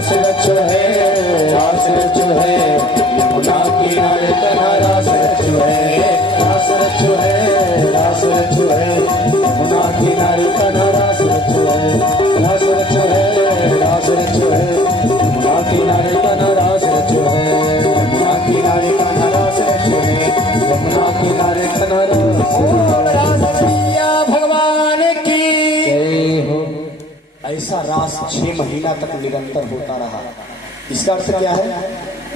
रास रचो है, रास रचो है, यमुना किनारे तना रास रचो है, रास रचो है, रास रचो है, यमुना किनारे तना रास रचो है, रास रचो है, रास रचो है, यमुना किनारे तना रास रचो है, यमुना किनारे तना रास रचो है, यमुना किनारे तना रास भगवान की जय हो। ऐसा रास 6 महीना तक निरंतर होता रहा। इसका अर्थ क्या है?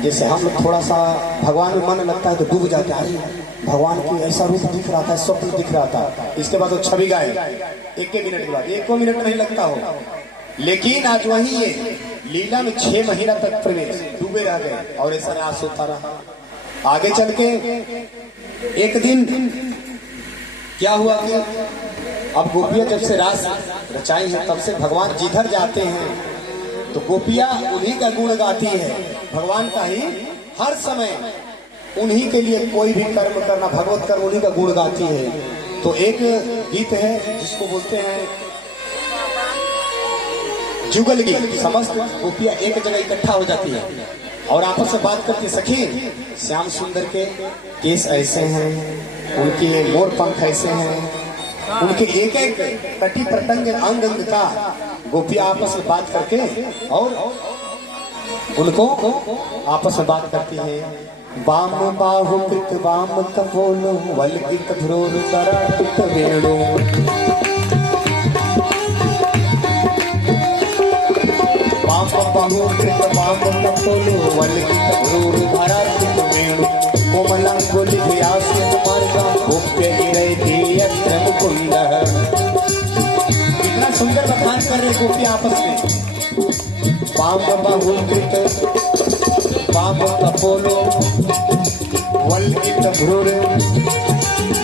जैसे हम लोग थोड़ा सा भगवान में मन लगता है तो डूब जाते हैं, भगवान की ऐसा रूप दिख रहा था, स्वप्न दिख रहा था, इसके बाद वो छवि गाय 1 मिनट के बाद 1 मिनट नहीं लगता हो। लेकिन आज वही ये लीला में 6 महीना तक प्रवेश डूबे रह गए और ऐसा रास होता रहा। आगे चल के एक दिन क्या हुआ कि अब गोपियां जब से रास रचाई है तब से भगवान जिधर जाते हैं तो गोपियां उन्हीं का गुण गाती है, भगवान का ही हर समय उन्हीं के लिए कोई भी कर्म करना, भगवत कर्म उन्हीं का गुण गाती है। तो एक गीत है जिसको बोलते हैं जुगल गीत। समस्त गोपियां एक जगह इकट्ठा हो जाती है और आपस में बात करती, सखी श्याम सुंदर के केस ऐसे हैं, उनके मोर पंख ऐसे हैं, उनके एक एक कटी प्रतंग अंग अंग का गोपियां आपस में बात करके और उनको आपस में बात करती है। वाम बाहु कृत वाम कपोलो वल्कित भ्रूर कराटित वेणु, वाम बाहु कृत वाम कपोलो वल्कित भ्रूर कराटित वेणु, कोमलांगुली व्यासित मार्गा गोप्य गिरैति यत्र मुकुंद। इतना सुंदर बखान कर रहे गोपियां आपस में। वाम बाहु कृत वाम कपोलो वल्कित भ्रूर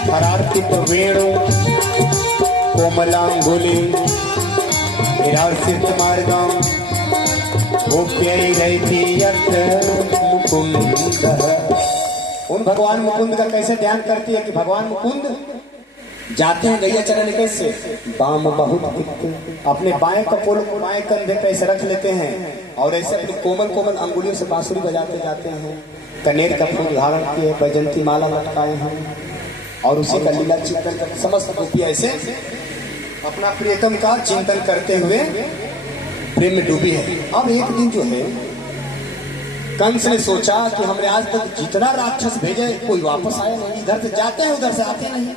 कराटित वेणु, कोमलांगुली व्यासित मार्गा गोप्य गिरैति यत्र मुकुंद। उन भगवान मुकुंद का कैसे ध्यान करती है कि भगवान मुकुंद जाते हैं गैया चरण कैसे बाम बहुत अपने बाएं कपोल को बाएं कंधे पे ऐसे रख लेते हैं और ऐसे अपनी कोमल कोमल अंगुलियों से बांसुरी बजाते जाते हैं। कनेर का फूल धारण किए, बैजंती माला लटकाए हैं और उसी का लीला चिंतन कर समस्त गोपियां ऐसे अपना प्रियतम का चिंतन करते हुए प्रेम में डूबी है। अब एक दिन जो है कंस ने सोचा कि हमने आज तक जितना राक्षस भेजे कोई वापस आया नहीं, इधर से जाते हैं उधर से आते नहीं,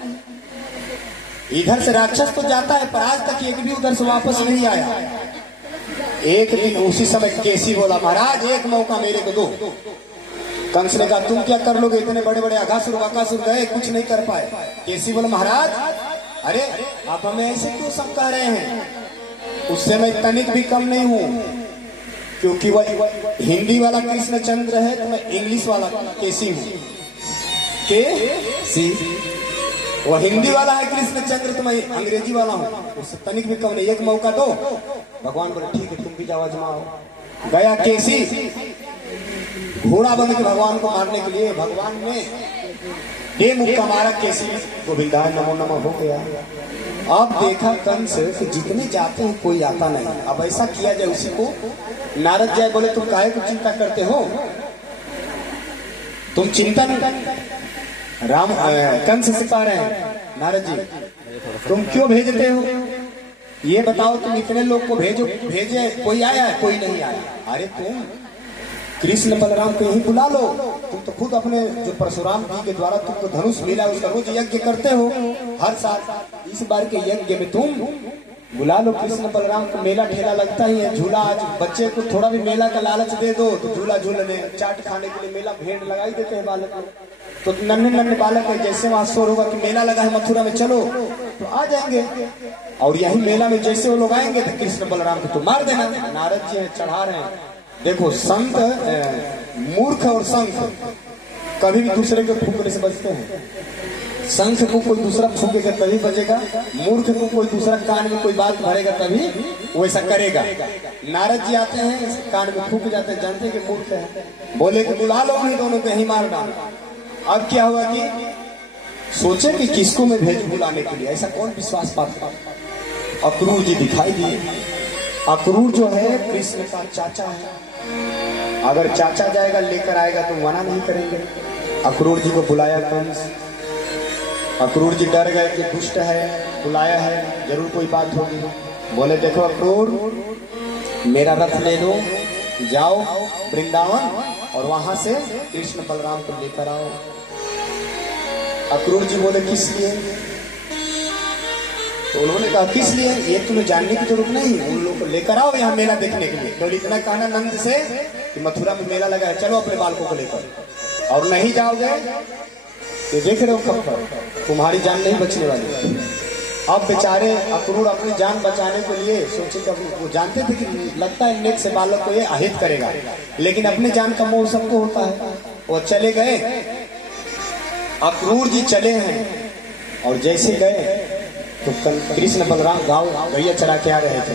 इधर से राक्षस तो जाता है पर आज तक एक भी उधर से वापस नहीं आया। एक दिन उसी समय केसी बोला, महाराज एक मौका मेरे को दो। कंस ने कहा तुम क्या कर लोगे, इतने बड़े बड़े अघासुर वकासुर गए कुछ नहीं कर पाए। केसी बोला महाराज अरे आप हमें ऐसे क्यों सब कह रहे हैं, उससे मैं तनिक भी कम नहीं हूं, क्योंकि वह हिंदी वाला कृष्णचंद्र है तो मैं इंग्लिश वाला केसी हूँ। केसी वह हिंदी वाला है कृष्णचंद्र तो मैं अंग्रेजी वाला हूँ, उससे तनिक भी कम नहीं, एक मौका दो। भगवान बोले ठीक है तुम भी जाओ आजमाओ। गया केसी घोड़ा बन के भगवान को मारने के लिए, भगवान ने दे मुक्का मारा, केसी गोविंदा नमो नमो हो गया। अब देखा कंस कि जितने जाते हैं कोई आता नहीं, अब ऐसा किया जाए उसी को। नारद जय बोले तुम काहे को चिंता करते हो, तुम चिंतन राम कंस सिखा रहे हैं। नारद जी तुम क्यों भेजते हो, ये बताओ, तुम इतने लोग को भेजे कोई आया है, कोई नहीं आया। अरे तुम कृष्ण बलराम को यही बुला लो, तुम तो खुद अपने जो परशुराम जी के द्वारा तुमको धनुष मिला उसका रोज यज्ञ करते हो हर साल। इस बार के यज्ञ में तुम बुला लो कृष्ण बलराम को, मेला ठेला लगता ही है, झूला आज बच्चे को थोड़ा भी मेला का लालच दे दो तो झूला झूलने चाट खाने के लिए मेला भेड़ लगाई देते हैं बालक तो नन्हे नन्हे बालक है, जैसे वहां शोर होगा कि मेला लगा है मथुरा में चलो तो आ जाएंगे, और यही मेला में जैसे वो लोग आएंगे तो कृष्ण बलराम को तो मार देना। नारद जी चढ़ा रहे हैं, देखो संत मूर्ख और संत कभी भी दूसरे के फूकने से बचते हैं। संत को कोई दूसरा फूकेगा तभी बचेगा, मूर्ख को कोई दूसरा कान में कोई बात भरेगा तभी वो ऐसा करेगा। नारद जी आते हैं कान में फूक जाते हैं, जानते कि मूर्ख है, बोले कि बुला लो नहीं दोनों को ही मार डालो। अब क्या हुआ कि सोचे कि किसको मैं भेज बुलाने के लिए, ऐसा कौन विश्वास पाता। अक्रूर जी दिखाई दिए, अक्रूर जो है कृष्ण का चाचा है, अगर चाचा जाएगा लेकर आएगा तो मना नहीं करेंगे। अक्रूर जी को बुलाया कंस, अक्रूर जी डर गए कि दुष्ट है, बुलाया है जरूर कोई बात होगी। बोले देखो अक्रूर, मेरा रथ ले लो, जाओ वृंदावन और वहां से कृष्ण बलराम को लेकर आओ। अक्रूर जी बोले किस लिए? तो उन्होंने कहा किस लिए? ये तुम्हें जानने की जरूरत नहीं, उन लोगों को लेकर आओ यहाँ मेला देखने के लिए। केवल इतना कहना नंद से कि मथुरा में मेला लगा है, चलो अपने बालकों को लेकर। और नहीं जाओगे तो देख रहे हो कब तुम्हारी जान नहीं बचने वाली। अब बेचारे अक्रूर अपनी जान बचाने के लिए सोचे कि वो जानते थे कि लगता है नेक से बालक को ये अहित करेगा, लेकिन अपनी जान का मोह सबको होता है। वो चले गए, अक्रूर जी चले हैं और जैसे गए तो कृष्ण बलराम गाँव गैया चरा के आ रहे थे।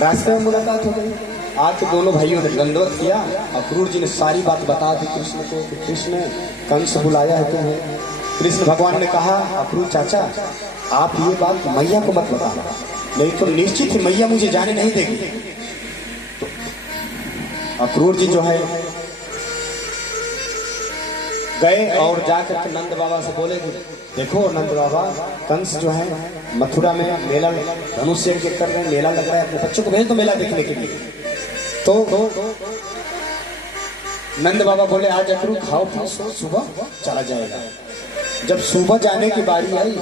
रास्ते में मुलाकात हो गई, आके दोनों भाइयों ने दंडवत किया। अक्रूर जी ने सारी बात बता दी कृष्ण को कि कृष्ण कंस बुलाया है तुम्हें। कृष्ण भगवान ने कहा अक्रूर चाचा आप ये बात मैया को मत बताना, नहीं तो निश्चित ही मैया मुझे जाने नहीं देगी। तो अक्रूर जी जो है गए और जाकर के नंद बाबा से बोले देखो नंद बाबा, कंस जो है मथुरा में मेला धनुष्य के कर रहे हैं, मेला लग रहा है, अपने बच्चों को भेज दो मेला देखने के लिए। तो नंद बाबा बोले आज अक्रूर खाओ फिर सुबह चला जाएगा। जब सुबह जाने की बारी आई,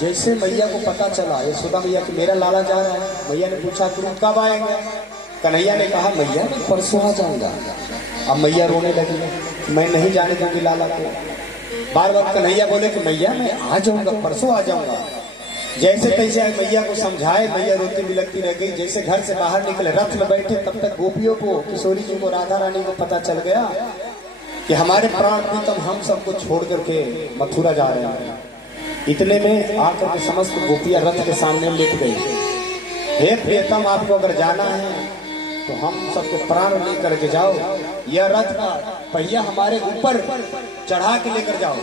जैसे मैया को पता चला यशोदा मैया कि मेरा लाला जा रहा है, मैया ने पूछा अक्रूर कब आएंगे? कन्हैया ने कहा मैया मैं परसों आ जाऊंगा। अब मैया रोने लगी, मैं नहीं जाने दूंगी लाला को। बार बार कन्हैया बोले कि मैया मैं आ जाऊंगा, परसों आ जाऊंगा। जैसे तैसे मैया को समझाए, मैया रोती बिलखती रह गई। जैसे घर से बाहर निकले, रथ में बैठे, तब तक गोपियों को, किशोरी जी को, राधा रानी को पता चल गया कि हमारे प्राण प्रीतम हम सबको छोड़ करके मथुरा जा रहे हैं। इतने में आकर के समस्त गोपियां रथ के सामने लेट गई। हे प्रियतम आपको अगर जाना है तो हम सबको प्राण लेकर के जाओ, यह रथ का पहिया हमारे ऊपर चढ़ा के लेकर जाओ।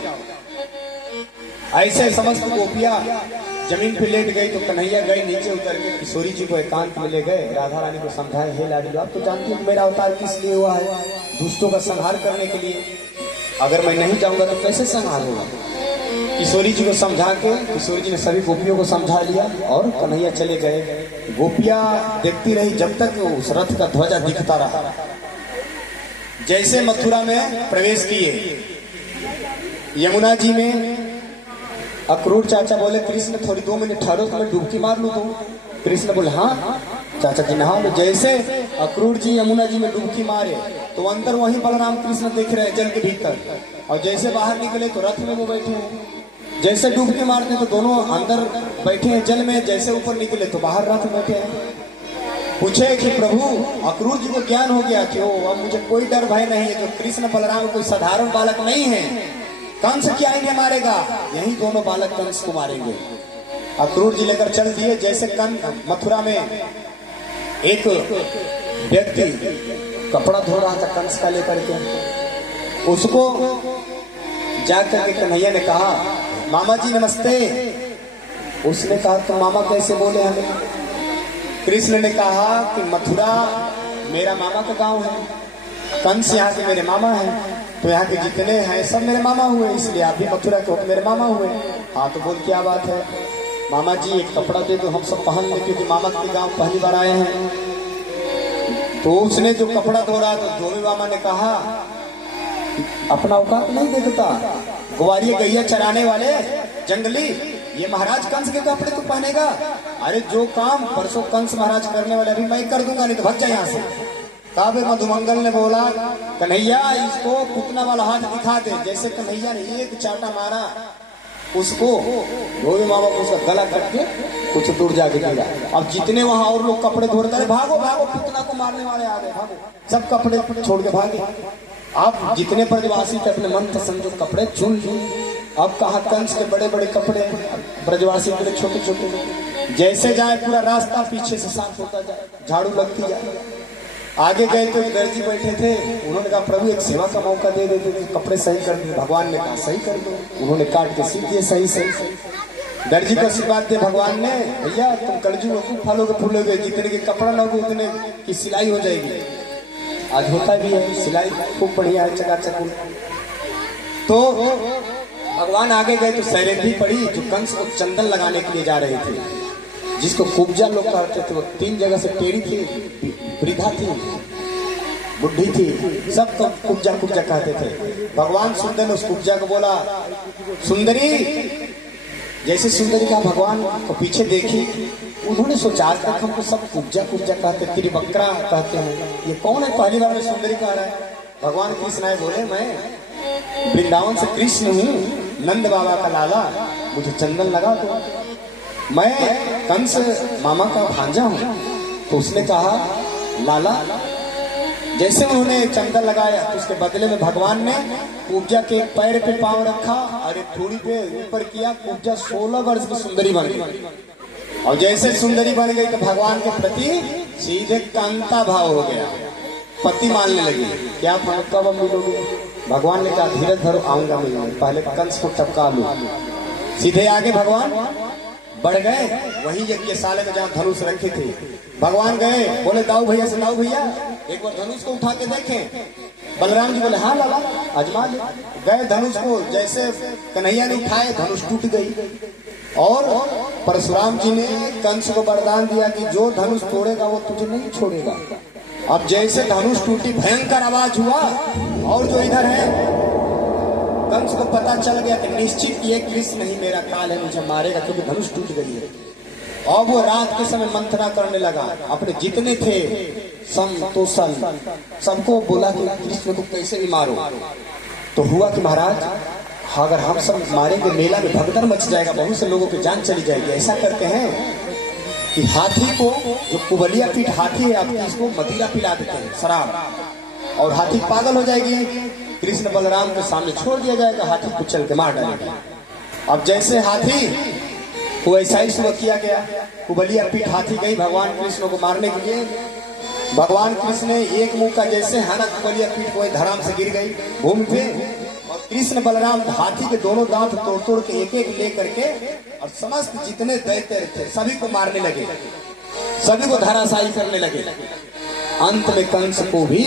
ऐसे समस्त गोपियां जमीन पे लेट गई। तो कन्हैया गए नीचे उतर के किशोरी जी को एकांत में ले गए, राधा रानी को समझाए हे लाडली आप तो जानती हो मेरा अवतार किस लिए हुआ है, दुष्टों का संहार करने के लिए। अगर मैं नहीं जाऊंगा तो कैसे संहार होगा? किशोरी जी को समझा के किशोरी जी ने सभी गोपियों को समझा लिया और कन्हैया चले गए। गोपियां देखती रही जब तक उस रथ का ध्वजा दिखता रहा। जैसे मथुरा में प्रवेश किए, यमुना जी में अक्रूर चाचा बोले कृष्ण थोड़ी 2 मिनट ठहरो तो मैं डुबकी मार लूं। तो कृष्ण बोले हाँ चाचा जी नहा लो। जैसे अक्रूर जी यमुना जी में डुबकी मारे तो अंदर वहीं बलराम कृष्ण देख रहे हैं जल के भीतर, और जैसे बाहर निकले तो रथ में वो बैठे हैं। जैसे डुबकी मारते तो दोनों अंदर बैठे हैं जल में, जैसे ऊपर निकले तो बाहर रथ में बैठे हैं। पूछे कि प्रभु अक्रूर जी को ज्ञान हो गया कि अब मुझे कोई डर भय नहीं है, जो कृष्ण बलराम कोई साधारण बालक नहीं है, कंस क्या इन्हें मारेगा, यही दोनों बालक कंस को मारेंगे। अक्रूर जी लेकर चल दिए। जैसे मथुरा में एक व्यक्ति कपड़ा धो रहा था कंस का लेकर के, उसको जाकर के कन्हैया ने कहा मामा जी नमस्ते। उसने कहा तो मामा कैसे बोले हमें? कृष्ण ने कहा कि मथुरा मेरा मामा का गांव है, कंस यहाँ के मेरे मामा हैं, तो यहाँ के जितने हैं सब मेरे मामा हुए, इसलिए आप भी मथुरा के हो मेरे मामा हुए। हाँ तो बोल क्या बात है? मामा जी एक कपड़ा दे दो हम सब पहन ले, क्योंकि मामा के गांव पहली बार आए हैं। तो उसने जो कपड़ा धो रहा तो धोबी मामा ने कहा अपना औकात नहीं देखता, ग्वारिया गैया चराने वाले जंगली, ये महाराज कंस के कपड़े तो पहनेगा? अरे जो काम परसों कंस महाराज करने वाले अभी मैं कर दूंगा, नहीं तो भाग जा यहाँ से। काबे मधुमंगल ने बोला कन्हैया इसको पुतना वाला हाथ दिखा दे। जैसे कन्हैया ने एक चाटा मारा उसको, धोबी मामा को उसका गला कट के कुछ दूर जाके गिरा। अब जितने वहां और लोग कपड़े धो रहे, भागो भागो पुतना को मारने वाले आ गए, भागो, सब कपड़े छोड़ के भागे। आप जितने ब्रजवासी थे अपने मन पसंद जो कपड़े चुन ली। अब कहा कंस के बड़े बड़े कपड़े, ब्रजवासी के छोटे छोटे। जैसे जाए पूरा रास्ता पीछे से साफ होता जाए, झाड़ू लगती जाए। आगे गए तो एक दर्जी बैठे थे, उन्होंने कहा प्रभु एक सेवा का मौका दे देते, कपड़े सही कर दो। भगवान ने कहा सही कर दो। उन्होंने काट के सीख दिए सही सही। दर्जी को आशीर्वाद दे भगवान ने, भैया तुम कलजू खूब फलोगे फूलोगे, जितने के कपड़ा लोगे उतने की सिलाई हो जाएगी। आज होता भी है, सिलाई खूब बढ़िया है, चकाचक। तो भगवान आगे गए तो सैरेंधी पड़ी जो कंस को चंदन लगाने के लिए जा रहे थे, जिसको कुब्जा लोग कहते थे। वो 3 जगह से टेढ़ी थी, वृद्धा थी, बुढ़ी थी, सब तो कुब्जा कुब्जा कहते थे। भगवान सुंदर ने उस कुब्जा को बोला, सुंदरी। जैसे सुंदरी का भगवान को पीछे देखी, उन्होंने सोचा आज तक हमको सब कुब्जा कुब्जा कहते, त्रिवक्रा कहते हैं, ये कौन है पहली बार में सुंदरी कह रहा है। भगवान कृष्ण आए, बोले मैं वृंदावन से कृष्ण हूँ, नंद बाबा का लाला, मुझे चंदन लगा दो, मैं कंस मामा का भांजा हूँ। तो उसने कहा लाला। जैसे उन्होंने चंदन लगाया तो उसके बदले में भगवान ने कुब्जा के पैर पे पांव रखा और एक थोड़ी पे ऊपर किया, कुब्जा 16 वर्ष की सुंदरी बन गई। और जैसे सुंदरी बन गई तो भगवान के प्रति सीधे कांता भाव हो गया, पति मानने लगी। क्या कब हम मिलोगे? भगवान ने कहा धीरज धरो, आऊंगा मिलने, पहले कंस को टपका लूं। सीधे आगे भगवान बढ़ गए, वही यज्ञशाला में जहाँ धनुष रखे थे। भगवान गए, बोले दाऊ भैया से, दाऊ भैया एक बार धनुष को उठा के देखें। बलराम जी बोले हाँ लाला आजमा ले। गए धनुष को, जैसे कन्हैया ने उठाए धनुष टूट गई। और परशुराम जी ने कंस को वरदान दिया कि जो धनुष तोड़ेगा वो तुझे नहीं छोड़ेगा। अब जैसे धनुष टूटी, भयंकर आवाज हुआ, और जो इधर है कंस को पता चल गया कि निश्चित ये कृष्ण नहीं मेरा काल है, मुझे मारेगा, क्योंकि धनुष टूट गई है। और वो रात के समय मंथना करने लगा, अपने जितने थे संतोषन सबको बोला कि कृष्ण को कैसे भी मारो। तो हुआ कि महाराज अगर हम सब मारेंगे मेला में भगदड़ मच जाएगा, बहुत से लोगों की जान चली जाएगी। ऐसा करते हैं कि हाथी को, जो कुबलिया पीठ हाथी है आपकी, इसको मदिरा पिला देते हैं, शराब, और हाथी पागल हो जाएगी। कृष्ण बलराम के सामने छोड़ दिया जाएगा, हाथी को चल के मार डालेगा। अब जैसे हाथी को ऐसा ही शुरू किया गया, कुबलिया पीठ हाथी गई भगवान कृष्ण को मारने के लिए। भगवान कृष्ण ने एक मुंह का जैसे हाना, कुबलिया पीठ को धराम से गिर गई भूमि पे। और कृष्ण बलराम हाथी के दोनों दांत तोड़ तोड़ के एक एक ले करके और समस्त जितने दैत्य थे सभी को मारने लगे, सभी को धराशायी करने लगे। अंत में कंस को भी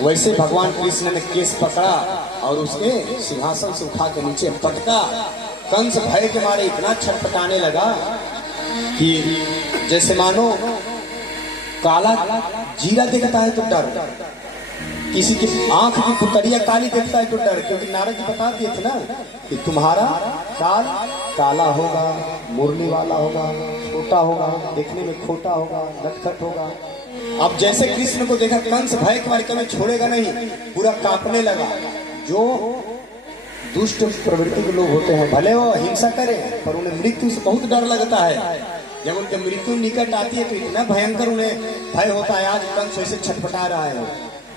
वैसे भगवान कृष्ण ने केस पकड़ा और उसके सिंहासन से उठा के नीचे पटका। कंस भय के मारे इतना छटपटाने लगा कि जैसे मानो काला जीरा देखता है तो डर, किसी की आंख की पुतरिया काली देखता है तो डर। क्योंकि नारद जी बता दिए थे ना कि तुम्हारा काल काला होगा, मुरली वाला होगा, छोटा होगा, देखने में खोटा होगा, नटखट होगा। अब जैसे कृष्ण को देखा कंस भय के मारे कभी छोड़ेगा नहीं, पूरा कांपने लगा। जो दुष्ट प्रवृत्ति के लोग होते हैं, भले वो हिंसा करें पर उन्हें मृत्यु से बहुत डर लगता है। जब उनके मृत्यु निकट आती है तो इतना भयंकर उन्हें भय होता है। आज कंस वैसे छटपटा रहा है,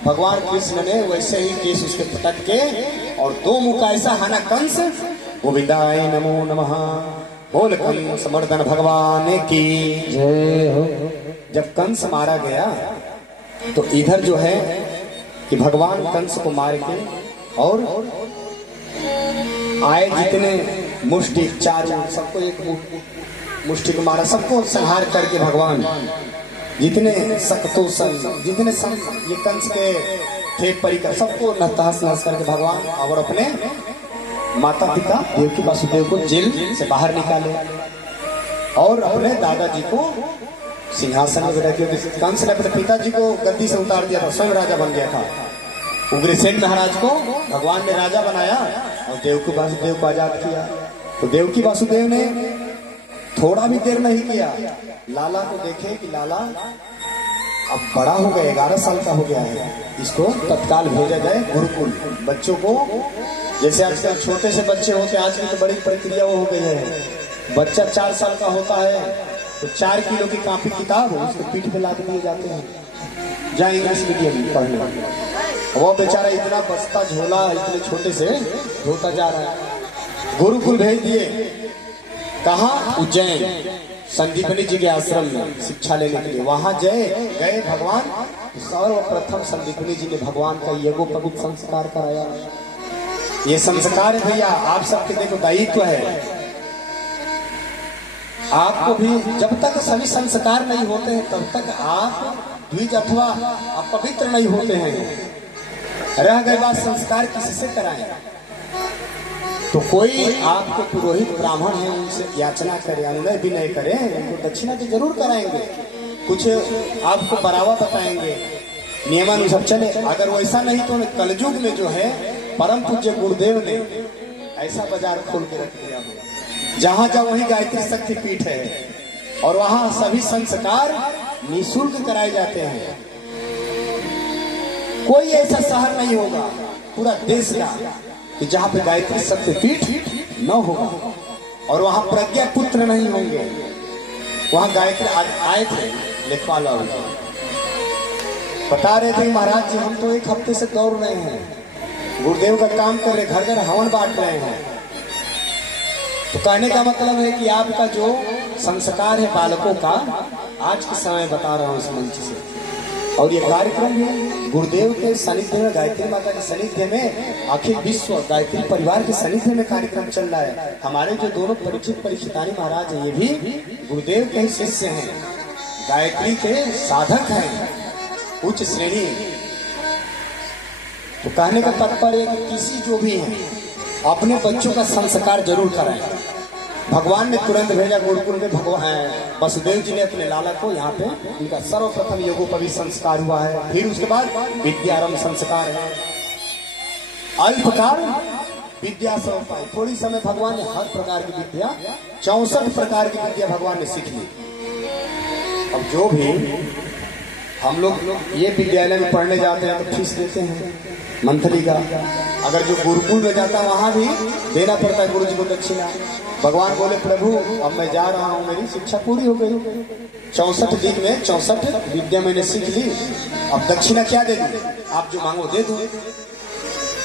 भगवान कृष्ण ने वैसे ही केस उसके पटक के और 2 मुंह का ऐसा हाना कंस, गोविंदाय नमो नमः, बोल कंस मर्दन भगवान की जय हो। जब कंस मारा गया तो इधर जो है कि भगवान कंस को मार के और आए जितने मुष्टि चारों सबको एक मुष्टि को मारा, सबको संहार करके भगवान जितने सक्तोषण जितने ये कंस के थे परिकर सबको तहस नहस करके भगवान और अपने माता पिता देवकी वासुदेव को जेल से बाहर निकाले और अपने दादाजी को सिंहासन में बैठा। क्योंकि कंस ने अपने पिताजी को गद्दी से उतार दिया था, स्वयं राजा बन गया था। उग्रसेन महाराज को भगवान ने राजा बनाया और देवकी वासुदेव को आजाद किया। तो देवकी वासुदेव ने थोड़ा भी देर नहीं किया, लाला को देखे कि लाला अब बड़ा हो गया, 11 साल का हो गया है, इसको तत्काल भेजा जाए गुरुकुल। बच्चों को जैसे आजकल छोटे से बच्चे होते हैं, आजकल तो बड़ी प्रक्रिया वो हो गई है। बच्चा 4 साल का होता है तो 4 किलो की कॉपी किताब उसके पीठ पे लाद दिए जाते हैं, जहाँ इंग्लिश मीडियम पढ़ने। वो बेचारा इतना बस्ता झोला इतने छोटे से धोता जा रहा है। गुरुकुल भेज दिए, कहाँ? उज्जैन, संदीपनी जी के आश्रम में शिक्षा लेने के लिए। वहां गए भगवान। सर्वप्रथम संदीपनी जी ने भगवान का यज्ञोपवीत संस्कार कराया। ये संस्कार है भैया, आप सबके देखो दायित्व है आपको भी जब तक सभी संस्कार नहीं होते हैं तब तक आप द्विज अथवा अपवित्र नहीं होते हैं। रह गई बात संस्कार किससे कराएं, तो कोई आपको पुरोहित ब्राह्मण है उनसे याचना करे, अनुनय भी नहीं करे, उनको दक्षिणा तो जरूर कराएंगे, कुछ आपको बढ़ावा बताएंगे, नियमानुसार चले। अगर वैसा नहीं तो कलयुग में जो है परम पूज्य गुरुदेव ने ऐसा बाजार खोल के रख दिया हो, जहां जहां वही गायत्री शक्ति पीठ है और वहां सभी संस्कार निःशुल्क कराए जाते हैं। कोई ऐसा शहर नहीं होगा पूरा देश का कि जहां पे गायत्री शक्ति पीठ न होगा और वहां प्रज्ञा पुत्र नहीं होंगे। वहां गायत्री आए थे लेखपाल बता रहे थे महाराज जी हम तो एक हफ्ते से दौड़ रहे हैं, गुरुदेव का काम कर रहे, घर घर हवन बांट रहे हैं। तो कहने का मतलब है कि आपका जो संस्कार है बालकों का आज के समय बता रहा हूं इस मंच से। और ये कार्यक्रम भी गुरुदेव के सानिध्य में, गायत्री माता के सानिध्य में, अखिल विश्व गायत्री परिवार के सानिध्य में कार्यक्रम चल रहा है। हमारे जो दोनों परीक्षित परीक्षितानी महाराज है ये भी गुरुदेव के शिष्य हैं, गायत्री के साधक हैं, उच्च श्रेणी। तो कहने का तात्पर्य है कि किसी जो भी है अपने बच्चों का संस्कार जरूर कराएं। भगवान ने तुरंत भेजा गुरुकुल में, भगवान वसुदेव जी ने अपने लाला को यहाँ पे उनका सर्वप्रथम योगोपवी संस्कार हुआ है। फिर उसके बाद विद्यारंभ संस्कार है, अल्पकाल विद्या समपाई, थोड़ी समय भगवान ने हर प्रकार की विद्या 64 प्रकार की विद्या भगवान ने सीख ली। अब जो भी हम लोग ये विद्यालय में पढ़ने जाते हैं तो फीस देते हैं मंथली का, अगर जो गुरुकुल में जाता है वहां भी देना पड़ता है गुरु जी को दक्षिणा। भगवान बोले प्रभु अब मैं जा रहा हूँ, मेरी शिक्षा पूरी हो गई, 64 दिन में 64 विद्या मैंने सीख ली, अब दक्षिणा क्या दे दूं, आप जो मांगो दे दो।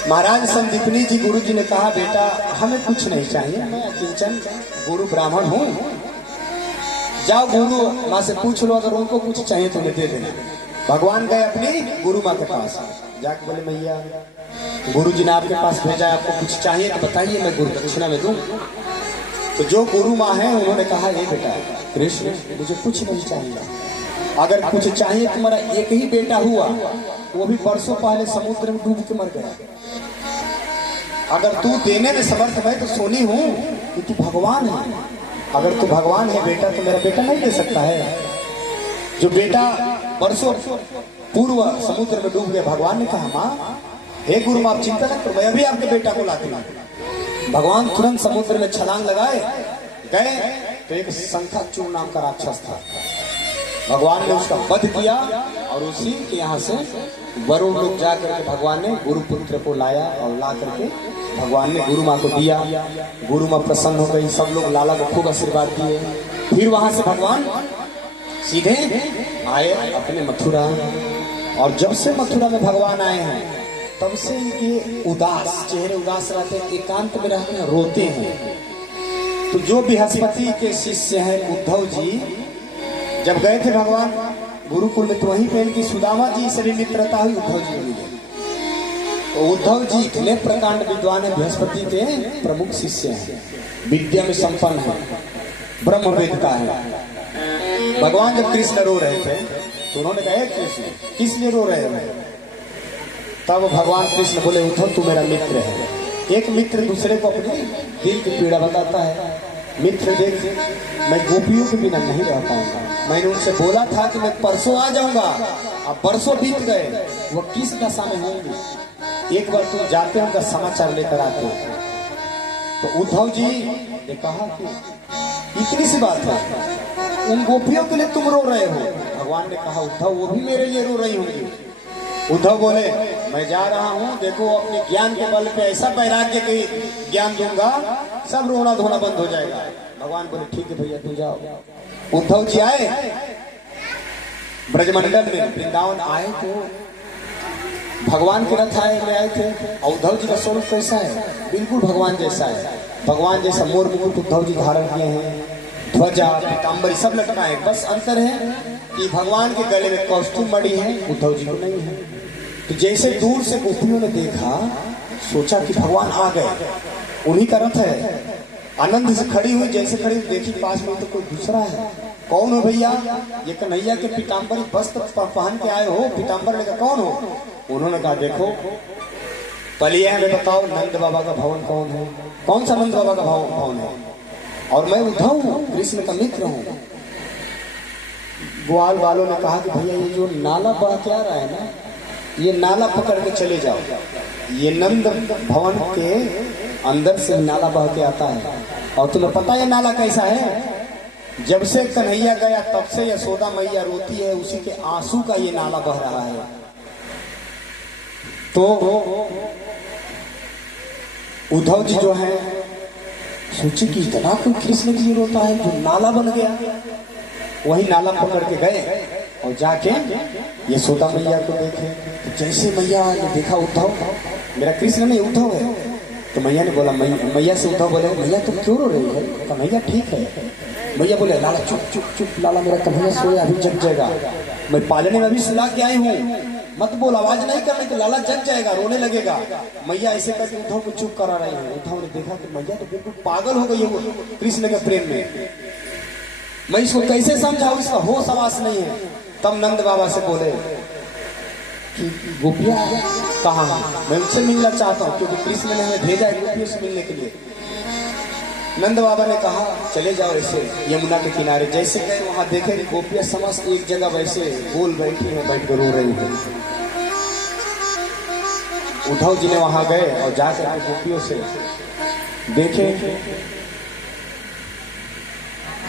महाराज संदीपनी जी गुरु जी ने कहा बेटा हमें कुछ नहीं चाहिए, मैं अकिंचन गुरु ब्राह्मण हूँ, जाओ गुरु माँ से पूछ लो, अगर उनको कुछ चाहिए तो उन्हें दे देना। भगवान गए अपनी गुरु माँ के पास, जाके बोले मैया गुरु जी ने आपके पास भेजा है, आपको कुछ चाहिए तो बताइए मैं गुरु दक्षिणा में दूं। तो जो गुरु माँ है उन्होंने कहा ये बेटा कृष्ण मुझे कुछ नहीं चाहिए, अगर कुछ चाहिए तुम्हारा एक ही बेटा हुआ वो भी वर्षों पहले समुद्र में डूब के मर गया, अगर तू देने में समर्थ है तो सोनी हूँ कि तू भगवान है, अगर तू भगवान है बेटा तो मेरा बेटा नहीं दे सकता है। जो बेटा वर्षों पूर्व समुद्र में डूब गया, भगवान ने कहा माँ हे गुरु माँ आप चिंता न करो, मैं अभी आपके बेटा को लाती हूँ। भगवान तुरंत समुद्र में छलांग लगाए गए तो एक शंखाचूर नाम का राक्षस था, भगवान ने उसका वध किया और उसी के यहाँ से वरुण लोग जाकर के भगवान ने गुरु पुत्र को लाया और ला करके भगवान ने गुरु माँ को दिया। गुरु माँ प्रसन्न हो गई, सब लोग लाला को खूब आशीर्वाद दिए। फिर वहां से भगवान सीधे आए अपने मथुरा, और जब से मथुरा में भगवान आए हैं तब से इनके उदास चेहरे उदास रहते हैं, एकांत में रहते हैं, रोते हैं। तो जो बृहस्पति के शिष्य हैं उद्धव जी जब गए थे भगवान गुरुकुल में तो वहीं पे इनकी सुदामा जी से भी मित्रता हुई, उद्धव जी मिले। तो उद्धव जी इतने प्रकांड विद्वान है, बृहस्पति के प्रमुख शिष्य हैं, विद्या में संपन्न है, ब्रह्म वेदता है। भगवान जब कृष्ण रो रहे थे तो उन्होंने कहा कृष्ण किस लिए रो रहे हैं, तब भगवान कृष्ण बोले उद्धव तू मेरा मित्र है। एक मित्र दूसरे को अपनी दिल की पीड़ा बताता है। मित्र देख मैं गोपियों के बिना नहीं रह पाऊंगा, मैंने उनसे बोला था कि मैं परसों आ जाऊंगा, अब परसों बीत गए, वो किस दशा में होंगे, एक बार तुम जाते हो उनका समाचार लेकर आते हो। तो उद्धव जी ने कहा कि इतनी सी बात है, उन गोपियों के लिए तुम रो रहे हो। भगवान ने कहा उद्धव वो भी मेरे लिए रो रही होंगी। उद्धव बोले मैं जा रहा हूँ, देखो अपने ज्ञान के बल पे ऐसा वैराग्य के ज्ञान दूंगा सब रोना धोना बंद हो जाएगा। भगवान बोले ठीक है भैया तू जाओ। उद्धव जी आए ब्रजमंडल में, वृंदावन आए तो भगवान के रथ आए में आए थे। और उद्धव जी का स्वरूप कैसा है, बिल्कुल भगवान जैसा है। भगवान जैसा मोर मुकुट उद्धव जी धारण किए हैं, ध्वजा पीताम्बरी सब लटका है, बस अंतर है कि भगवान के गले में कौस्तुभ मणि है, उद्धव जी को नहीं है। तो जैसे दूर से गोपियों ने देखा सोचा कि भगवान आ गए, उन्हीं का रथ है। आनंद से खड़ी हुई, जैसे खड़ी हुई देखी पास में तो कोई दूसरा है। कौन हो भैया? ये कन्हैया के पीताम्बर वस्त्र पहन के आए हो, पीताम्बर लेकर कौन हो? उन्होंने कहा देखो पलिए हमें बताओ नंद बाबा का भवन कौन है? कौन सा नंद बाबा का भवन है? और मैं उद्धव हूँ, कृष्ण का मित्र हूँ। ग्वाल वालों ने कहा कि भैया ये जो नाला बह के आ रहा है ना, ये नाला पकड़ के चले जाओ। ये नंद भवन के अंदर से नाला बह के आता है। और तुम्हें पता है नाला कैसा है? जब से कन्हैया गया तब से यशोदा मैया रोती है, उसी के आंसू का ये नाला बह रहा है। तो उद्धव जी जो है सोचे कि इतना कोई कृष्ण जी रोता है जो नाला बन गया। वही नाला पकड़ के गए और जाके यशोदा मैया को देखे। तो जैसे मैया ने देखा उद्धव, मेरा कृष्ण नहीं उद्धव है, तो मैया ने बोला, मैया से उद्धव बोले मैया तुम क्यों रो रही है? कन्हैया ठीक है। मैया बोले लाला चुप चुप चुप, लाला मेरा कन्हैया सोया अभी जग जाएगा, मैं पालने में अभी सुला के आई हूँ, मत बोल, आवाज नहीं करनी तो लाला जग जाएगा, रोने लगेगा। मैया ऐसे करके उद्धव को चुप करा रही है। उद्धव ने देखा कि मैया तो बिल्कुल पागल हो गई है कृष्ण के प्रेम में, मैं इसको कैसे समझाऊं, इसका होश आवास नहीं है। तब नंद बाबा से बोले कि गोपिया कहाँ है? मैं उनसे मिलना चाहता हूँ, क्योंकि कृष्ण ने हमें भेजा है गोपियों से मिलने के लिए। नंद बाबा ने कहा चले जाओ ऐसे यमुना के किनारे। जैसे गए वहां देखे कि गोपियां समस्त एक जगह वैसे गोल बैठी है, बैठ कर रो रही है। उद्धव जी ने वहां गए और जाकर गोपियों से देखे,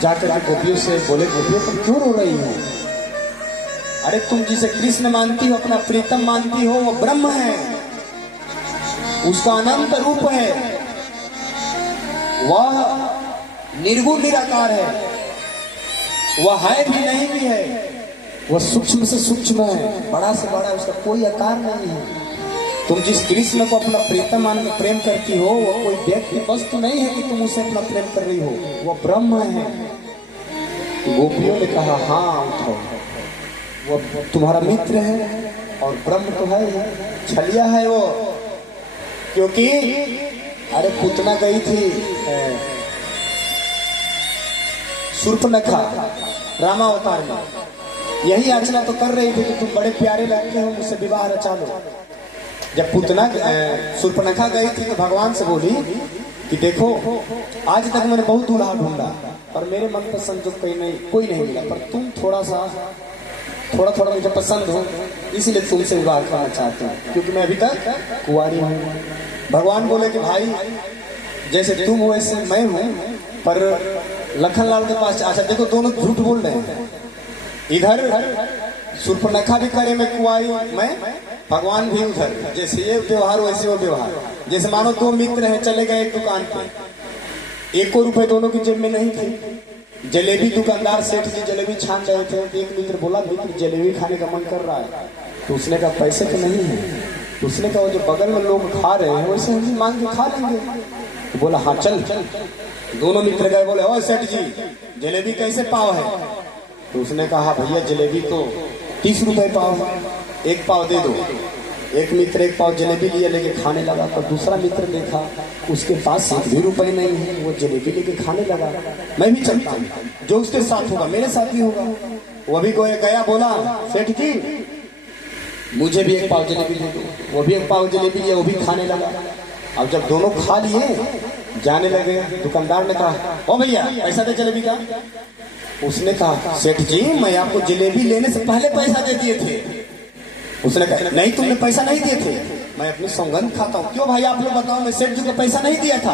जाकर के गोपियों से बोले गोपियों तुम क्यों रो रही हो? अरे तुम जिसे कृष्ण मानती हो, अपना प्रीतम मानती हो, वो ब्रह्म है, उसका अनंत रूप है, वह निर्गुण निराकार है, वह है भी नहीं भी है, वह सूक्ष्म से सूक्ष्म है, बड़ा से बड़ा, उसका कोई आकार नहीं है। तुम जिस कृष्ण को अपना प्रीतम मान के प्रेम करती हो, वो कोई व्यक्ति वस्तु नहीं है कि तुम उसे अपना प्रेम कर रही हो, वह ब्रह्म है। गोपियों ने कहा हाँ उद्धव, वो तुम्हारा मित्र है और ब्रह्म तो है, छलिया है वो। क्योंकि अरे पुतना गई थी शूर्पणखा रामावतार में, यही याचना तो कर रही थी कि तुम बड़े प्यारे लगते हो, मुझसे विवाह रचा लो। जब पुतना शूर्पणखा गई थी तो भगवान से बोली कि देखो आज तक मैंने बहुत दूल्हा ढूंढा पर मेरे मन पसंद जो कोई नहीं मिला, पर तुम थोड़ा थोड़ा मुझे पसंद हो, इसीलिए तुमसे विवाह करना चाहती हूँ, क्योंकि मैं अभी तक कुंवारी हूँ। भगवान बोले कि भाई जैसे तुम हो वैसे मैं हूँ, पर लखनलाल के पास, अच्छा देखो दोनों झूठ बोल रहे हैं। इधर शूर्पणखा भी करे मैं कुंवारी, मैं भगवान भी उधर, जैसे ये व्यवहार वैसे वो व्यवहार। जैसे मानो दो मित्र हैं, चले गए एक दुकान पे, 1 रुपए दोनों की जेब में नहीं थे। जलेबी दुकानदार सेठ जी जलेबी छान रहे थे, तो एक मित्र बोला मित्र जलेबी खाने का मन कर रहा है, तो उसने कहा पैसे तो नहीं है, तो उसने कहा जो बगल में लोग खा रहे हैं वैसे हम भी मांग के खा लेंगे। तो बोला हाँ चल। दोनों मित्र गए, बोले ओ सेठ जी जलेबी कैसे पाव है? तो उसने कहा भैया जलेबी तो 30 रुपए पाव है, 1 पाव दे दो। एक मित्र 1 पाव जलेबी लिया, लेके खाने लगा। पर दूसरा मित्र देखा उसके पास 1 भी रुपए नहीं है, वो जलेबी लेके खाने लगा। मैं भी चलता हूँ, जो उसके साथ होगा मेरे साथ भी होगा। वो भी गया, बोला सेठ जी मुझे भी 1 पाव जलेबी दे दो। वो भी 1 पाव जलेबी लिया, वो भी खाने लगा। अब जब दोनों खा लिए जाने लगे, दुकानदार ने कहा ओ भैया पैसा दे जलेबी का। उसने कहा सेठ जी मैं आपको जलेबी लेने से पहले पैसा दे दिए थे। उसने कहा नहीं तुमने पैसा नहीं दिए थे, मैं अपनी सौगंध खाता हूँ। क्यों भाई आप लोग बताओ, मैं सेठ जी को पैसा नहीं दिया था।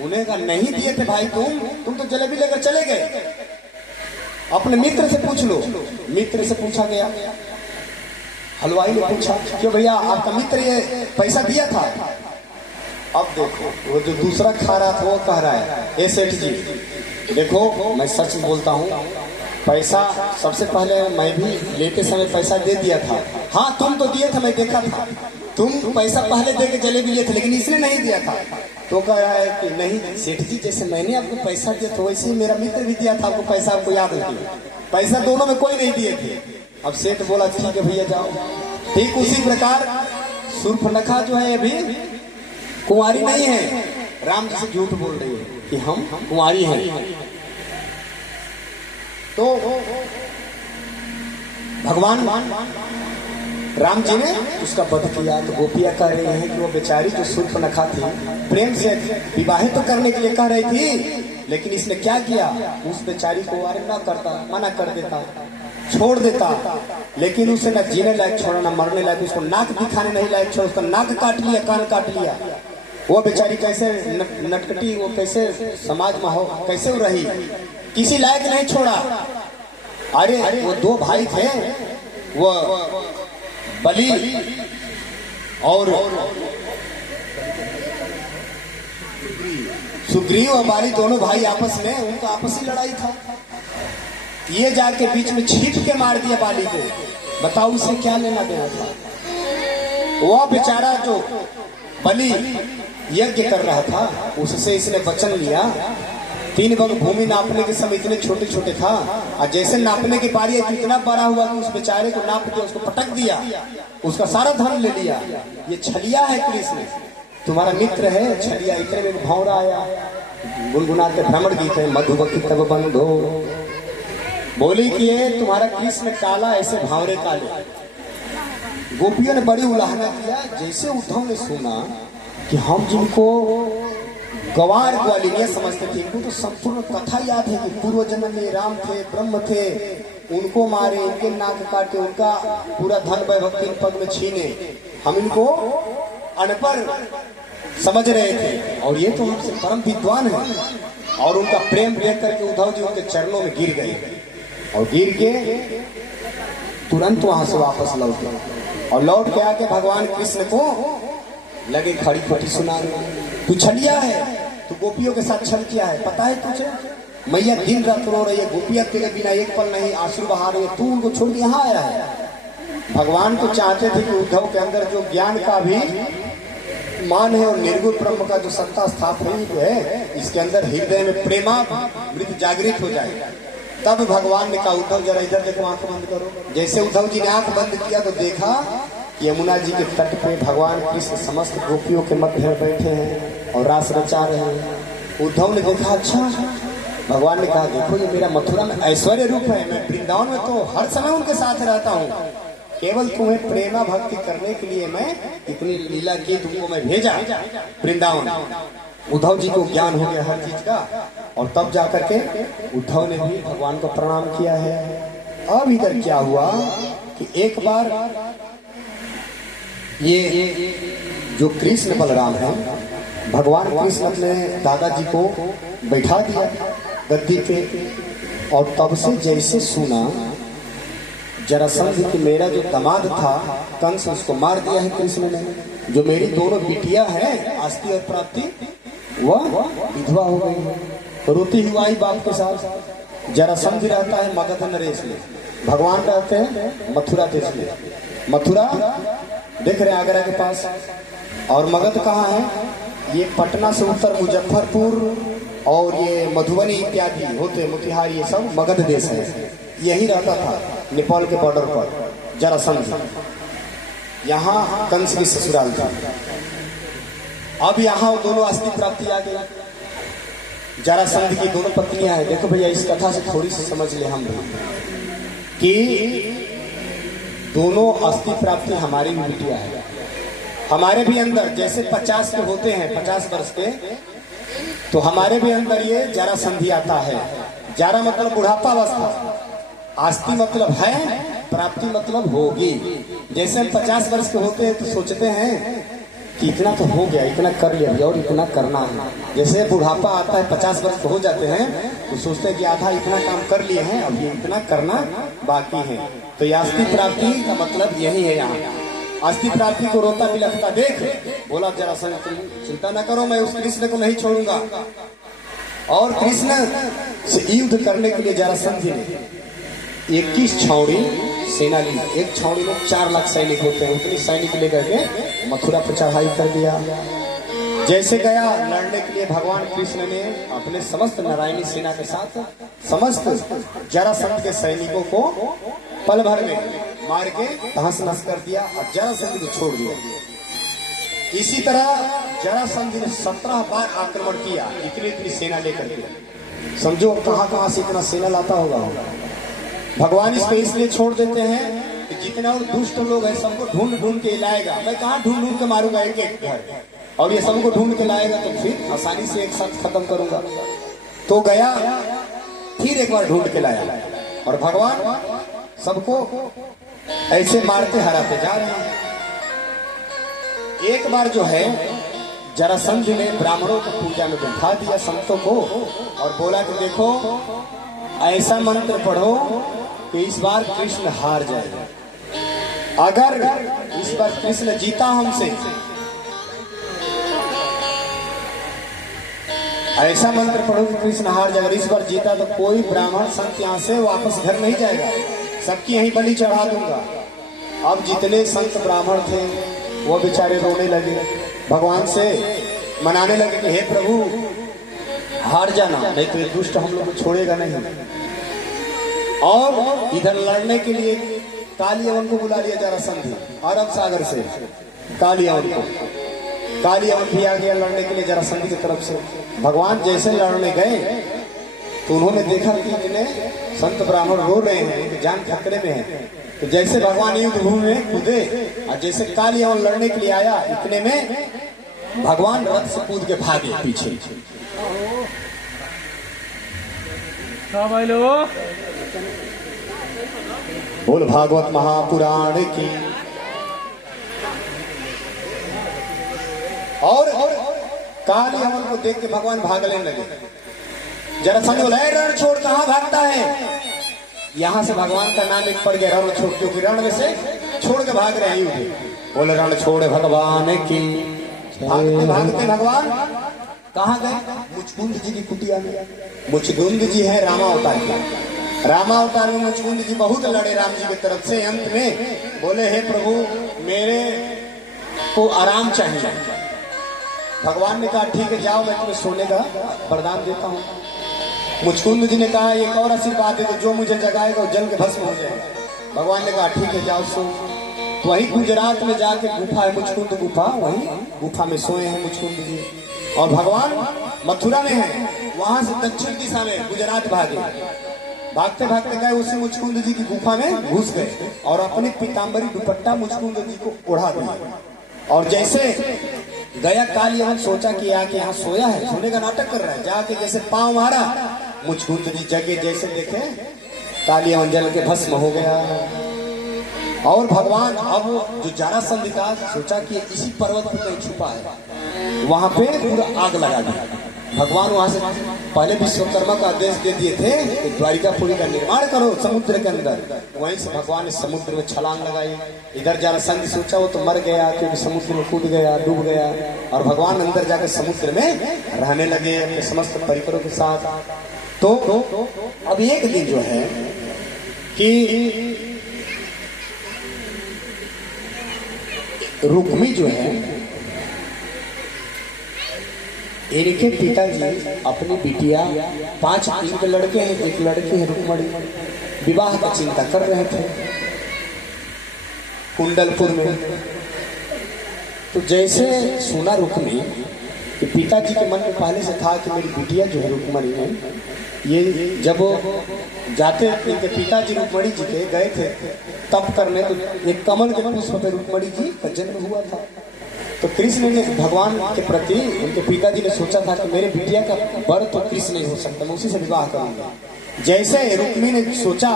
उन्हें कहा नहीं दिए थे भाई, तुम तो जलेबी लेकर चले गए, अपने मित्र से पूछ लो। मित्र से पूछा गया, हलवाई ने पूछा क्यों भैया आपका मित्र ये पैसा दिया था? अब देखो वो जो दूसरा खा रहा था वो कह रहा है ए सेठ जी देखो मैं सच बोलता हूँ, पैसा सबसे पहले मैं भी लेते समय पैसा दे दिया था। हाँ तुम तो दिए थे, मैं देखा था, तुम पैसा पहले दे के जलेबी लिए थे, लेकिन इसने नहीं दिया था। तो कह रहा है कि नहीं सेठ जी जैसे मैंने आपको पैसा दिया था वैसे ही मेरा मित्र भी दिया था आपको पैसा, आपको याद है? पैसा दोनों में कोई नहीं दिए थे। अब सेठ बोला ठीक है भैया जाओ। ठीक उसी प्रकार शूर्पणखा जो है अभी कुंवारी नहीं है, राम जी से झूठ बोल रही है कि हम कुंवारी हैं। तो भगवान राम जी ने उसका वध किया। तो गोपियां कह रही हैं कि वो बेचारी जो शूर्पणखा थी, प्रेम से विवाहित तो करने के लिए कह रही थी, लेकिन इसने क्या किया, उस बेचारी को अरे न करता, मना कर देता, छोड़ देता। लेकिन उसे न जीने लायक छोड़ा, न मरने लायक, उसको नाक दिखाने नहीं लायक छोड़ा, उसका नाक काट लिया, कान काट लिया। वो बेचारी कैसे नटकटी, वो कैसे समाज में हो, कैसे वो रही, किसी लायक नहीं छोड़ा। अरे वो दो भाई थे, वो बलि और सुग्रीव और बाली, दोनों भाई आपस में, उनका आपसी लड़ाई था। ये जाके बीच में छींट के मार दिया बाली को। बताओ उसे क्या लेना देना था। वह बेचारा जो बलि यज्ञ कर रहा था, उससे इसने वचन लिया। 3 बग भूमि नापने के समय इतने छोटे छोटे था, और जैसे नापने की बारी इतना बड़ा हुआ कि उस बेचारे को नाप दिया, उसको पटक दिया, उसका सारा धन ले लिया। ये छलिया है कृष्ण, तुम्हारा मित्र है छलिया। इतने में भौरा आया, गुनगुनाते भ्रमण गीत है, मधुबकी तब बंधो, बोली कि ये तुम्हारा कृष्ण काला, ऐसे भावरे काले। गोपियों ने बड़ी उलाहना किया। जैसे उद्धव ने सुना कि हम जिनको गवार ग्वालिनिया समझते थे, इनको तो संपूर्ण कथा याद है कि पूर्व जन्म में राम थे, ब्रह्म थे, उनको मारे, उनके नाक काटे, उनका पूरा धन वैभव 3 पग में छीने, हम इनको अनपढ़ समझ रहे थे, और ये तो हमसे परम विद्वान है। और उनका प्रेम देख करके उद्धव जी उनके चरणों में गिर गए, और गिर के तुरंत वहां से वापस लौट गए। और लौट के आके भगवान कृष्ण को लगे खड़ी खोटी सुना, तू छलिया है, तू गोपियों के साथ छल किया है, पता है तुझे? मैया दिन रात रो रही है, गोपियां तेरे बिना एक पल नहीं आंसू बहा रही है, तू उनको छोड़ के यहाँ आया है। भगवान तो चाहते थे कि उद्धव के अंदर जो ज्ञान का भी मान है और निर्गुण ब्रह्म का जो सत्ता स्थापित है, इसके अंदर हृदय में प्रेमामृत जागृत हो जाए। तब भगवान ने कहा, उद्धव जरा इधर देखो, आंख बंद करो। जैसे उद्धव जी ने आंख बंद किया तो देखा यमुना जी के तट पे भगवान कृष्ण समस्त गोपियों के मध्य में बैठे हैं और रास रचा रहे हैं। उद्धव ने देखा, अच्छा। भगवान ने कहा, देखो ये मेरा मथुरा में ऐश्वर्य रूप है, मैं वृंदावन में तो हर समय उनके साथ रहता हूँ, केवल तुम्हें प्रेमा भक्ति करने के लिए मैं इतनी लीला की, तुमको मैं भेजा वृंदावन। उद्धव जी को ज्ञान हो गया हर चीज का, और तब जाकर के उद्धव ने भी भगवान को प्रणाम किया है। अब इधर क्या हुआ कि एक बार ये जो कृष्ण बलराम है, भगवान कृष्ण अपने दादाजी को बैठा दिया गद्दी पे, और तब से जैसे सुना जरासंध कि मेरा जो दामाद था कंस, उसको मार दिया है कृष्ण ने, जो मेरी दोनों बिटिया है आस्ती और प्राप्ति, वह विधवा हो गई है, रोती हुई आई बाप के साथ। जरासंध रहता है मगध नरेश में, भगवान रहते हैं मथुरा देश में। मथुरा देख रहे आगरा के पास, और मगध कहाँ है? ये पटना से उत्तर मुजफ्फरपुर और ये मधुबनी इत्यादि होते, मोतिहारी, ये सब मगध देश है। यही रहता था नेपाल के बॉर्डर पर जरासंध। यहाँ कंस की ससुराल था। अब यहाँ दोनों अस्थि प्राप्ति आ गई। जरासंध की दोनों पत्नियां हैं। देखो भैया, इस कथा से थोड़ी सी समझ ले हम कि दोनों अस्थि प्राप्ति हमारी भी बिटिया है। हमारे भी अंदर जैसे 50 के होते हैं, 50 वर्ष के, तो हमारे भी अंदर ये जरासंधि आता है। जरा मतलब बुढ़ापा अवस्था, आस्ति मतलब है, प्राप्ति मतलब होगी। जैसे हम 50 वर्ष के होते हैं तो सोचते हैं कि इतना तो हो गया, इतना कर लिया और इतना करना है। जैसे बुढ़ापा आता है, 50 वर्ष के हो जाते हैं तो सोचते हैं कि आधा इतना काम कर लिए हैं, अब ये इतना करना बाकी है। तो ये अस्थि प्राप्ति का मतलब यही है। यहाँ अस्थि प्राप्ति को रोता बिलखता देख बोला, जरासंध चिंता न करो, मैं उस कृष्ण को नहीं छोड़ूंगा। और कृष्ण से युद्ध करने के लिए जरासंध ने 21 छावनी सेना ली। एक छावनी में 4 लाख सैनिक होते हैं, उतनी सैनिक लेकर के मथुरा पर चढ़ाई कर दिया। जैसे गया लड़ने के लिए, भगवान कृष्ण ने अपने समस्त नारायणी सेना के साथ समस्त जरासंध के सैनिकों को पल भर में मार के तहस नहस कर दिया और जरासंध को छोड़ दिया। इसी तरह जरासंध ने 17 बार आक्रमण किया, इतनी इतनी सेना लेकर के। समझो कहां कहां से इतना सेना लाता होगा। भगवान इसको इसलिए छोड़ देते हैं कि जितना और दुष्ट लोग हैं सबको ढूंढ ढूंढ के लाएगा। मैं कहां ढूंढ ढूंढ के मारूंगा एक एक घर, और ये सबको ढूंढ के लाएगा तो फिर आसानी से एक साथ खत्म करूंगा। तो गया, फिर एक बार ढूंढ के लाया, और भगवान सबको ऐसे मारते हराते जा रहे हैं। एक बार जो है जरासंध ने ब्राह्मणों को पूजा में बैठा दिया, संतों को, और बोला कि देखो ऐसा मंत्र पढ़ो कि इस बार कृष्ण हार जाए। अगर इस बार कृष्ण जीता हमसे, ऐसा मंत्र पढ़ो कि कृष्ण हार जाए। अगर इस बार जीता तो कोई ब्राह्मण संत यहाँ से वापस घर नहीं जाएगा, सबकी यहीं बलि चढ़ा दूंगा। अब जितने संत ब्राह्मण थे वो बेचारे रोने लगे, भगवान से मनाने लगे कि हे प्रभु हार जाना, नहीं तो ये दुष्ट हम लोग को छोड़ेगा नहीं। और इधर लड़ने के लिए कालियवन को बुला लिया जरासंध, अरब सागर से कालियवन को। कालियवन भी आ गया लड़ने के लिए जरासंध की तरफ से। भगवान जैसे लड़ने गए तो उन्होंने देखा कि इतने संत ब्राह्मण रो रहे हैं, जान खतरे में है। तो जैसे भगवान युद्ध भूमि में कूदे और जैसे कालियवन लड़ने के लिए आया, इतने में भगवान रथ से कूद के भागे पीछे। बोल भागवत महापुराण की। और कालियवन को देख के भगवान भागने लगे। जरासंध बोला रण छोड़, कहां भागता है? यहां से भगवान का नाम एक पड़ गया, रण छोड़, क्योंकि रण में से छोड़ के भाग रहे हैं। बोले रण छोड़ भगवान की। भागते भागते भगवान कहां गए? मुचकुंद जी की कुटिया में। मुचकुंद जी है रामावतार के। रामावतार में मुचकुंद जी बहुत लड़े राम जी की तरफ से। अंत में बोले हे प्रभु मेरे को आराम चाहिए। भगवान ने कहा ठीक है जाओ, मैं तुम्हें सोने का वरदान देता हूँ। मुचकुंद जी ने कहा एक और आशीर्वाद दे दो, जो मुझे जगाएगा वो जल के भस्म हो जाएगा। भगवान ने कहा ठीक है जाओ सो। तो वही गुजरात में जाके गुफा है मुचकुंद गुफा, वही गुफा में सोए हैं मुचकुंद जी। और भगवान मथुरा में है, वहां से दक्षिण दिशा में गुजरात भागे। भागते भागते गए उसी मुचकुंद जी की गुफा में घुस गए और अपनी पीताम्बरी दुपट्टा मुचकुंद जी को ओढ़ा दिया। और जैसे गया कालियवन सोचा कि आके यहाँ सोया है, सोने का नाटक कर रहा है, जाके जैसे पांव मारा, मुचकुंद जी जगे, जैसे देखे कालियवन जल के भस्म हो गया। और भगवान अब जो जरासंध का सोचा कि इसी पर्वत पर कहीं छुपा है, वहां पे पूरा आग लगा दिया। भगवान वहां से पहले विश्वकर्मा का आदेश दे दिए थे कि द्वारिकापुरी का निर्माण करो समुद्र के अंदर। वहीं से भगवान ने समुद्र में छलांग लगाई। इधर जरासंध सोचा वो तो मर गया, क्योंकि समुद्र में कूद गया, डूब गया। और भगवान अंदर जाकर समुद्र में रहने लगे अपने समस्त परिवारों के साथ। तो अब एक दिन जो है कि रुक्मी जो है, इनके पिताजी अपनी बिटिया 5 इनके लड़के हैं, एक लड़की है रुक्मणी, विवाह की चिंता कर रहे थे कुंडलपुर में। तो जैसे सुना रुक्मी कि पिताजी के मन में पहले से था कि मेरी बिटिया जो है रुक्मणी है, ये जब जाते इनके पिताजी रुक्मणी जी के गए थे तप करने, तो एक कमल के पुष्प पे रुक्मणी जी का जन्म हुआ था। तो कृष्ण ने भगवान के प्रति उनके पिताजी ने सोचा था कि मेरे बिटिया का वर तो कृष्ण नहीं हो सकता, मैं उसी से विवाह करूंगा। जैसे रुक्मी ने सोचा